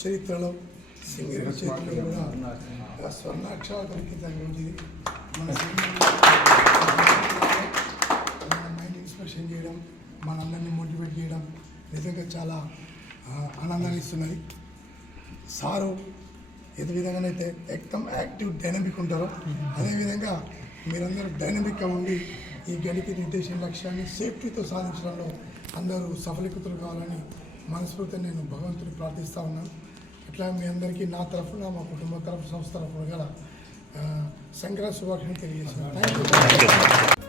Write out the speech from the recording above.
చరిత్రలో సింగరేణి చరిత్రలో కూడా స్వర్ణాక్షరాలు కనిపించే మన మైండ్ ఇన్స్పిరేషన్ చేయడం, మనందరినీ మోటివేట్ చేయడం నిజంగా చాలా ఆనందాన్ని ఇస్తున్నది. సారు ఏ విధంగానైతే ఎక్దమ్ యాక్టివ్ డైనమిక్ ఉంటారో అదేవిధంగా మీరందరూ డైనమిక్గా ఉండి ఈ గడికి నిర్దేశించిన లక్ష్యాన్ని సేఫ్టీతో సాధించడంలో అందరూ సఫలీకృతులు కావాలని మనస్ఫూర్తిగా నేను భగవంతుని ప్రార్థిస్తూ ఉన్నాను. ఇట్లా మీ అందరికీ నా తరఫున మా కుటుంబ తరఫు సంస్థ తరఫున గల సంక్రాంతి శుభాకాంక్షలు తెలియజేస్తున్నాను. Thank you.